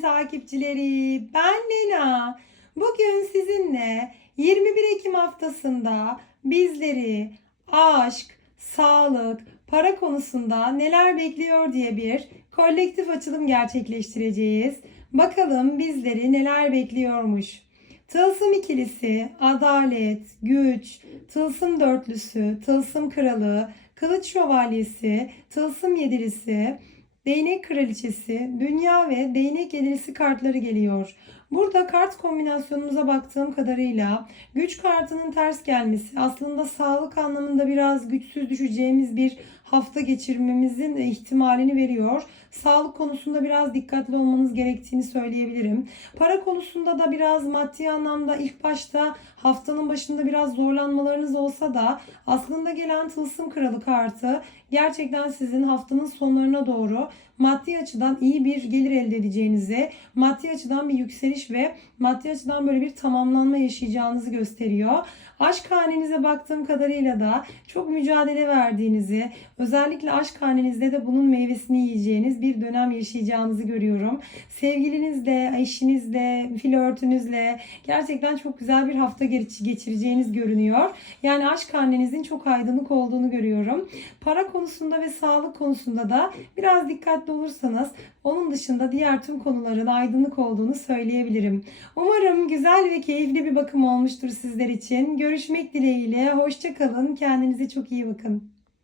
takipçileri. Ben Lena. Bugün sizinle 21 Ekim haftasında bizleri aşk, sağlık, para konusunda neler bekliyor diye bir kolektif açılım gerçekleştireceğiz. Bakalım bizleri neler bekliyormuş. Tılsım ikilisi, adalet, güç, tılsım dörtlüsü, tılsım kralı, kılıç şövalyesi, tılsım yedilisi, değnek kraliçesi, dünya ve değnek yedilisi kartları geliyor. Burada kart kombinasyonumuza baktığım kadarıyla güç kartının ters gelmesi aslında sağlık anlamında biraz güçsüz düşeceğimiz bir hafta geçirmemizin ihtimalini veriyor. Sağlık konusunda biraz dikkatli olmanız gerektiğini söyleyebilirim. Para konusunda da biraz maddi anlamda ilk başta haftanın başında biraz zorlanmalarınız olsa da aslında gelen tılsım kralı kartı gerçekten sizin haftanın sonlarına doğru maddi açıdan iyi bir gelir elde edeceğinizi, maddi açıdan bir yükseliş ve maddi açıdan böyle bir tamamlanma yaşayacağınızı gösteriyor. Aşk hanenize baktığım kadarıyla da çok mücadele verdiğinizi, özellikle aşk hanenizde de bunun meyvesini yiyeceğiniz bir dönem yaşayacağınızı görüyorum. Sevgilinizle, eşinizle, flörtünüzle gerçekten çok güzel bir hafta geç- geçireceğiniz görünüyor. Yani aşk hanenizin çok aydınlık olduğunu görüyorum. Para konusunda ve sağlık konusunda da biraz dikkatli olursanız onun dışında diğer tüm konuların aydınlık olduğunu söyleyebilirim. Umarım güzel ve keyifli bir bakım olmuştur sizler için. Görüşmek dileğiyle. Hoşça kalın. Kendinize çok iyi bakın.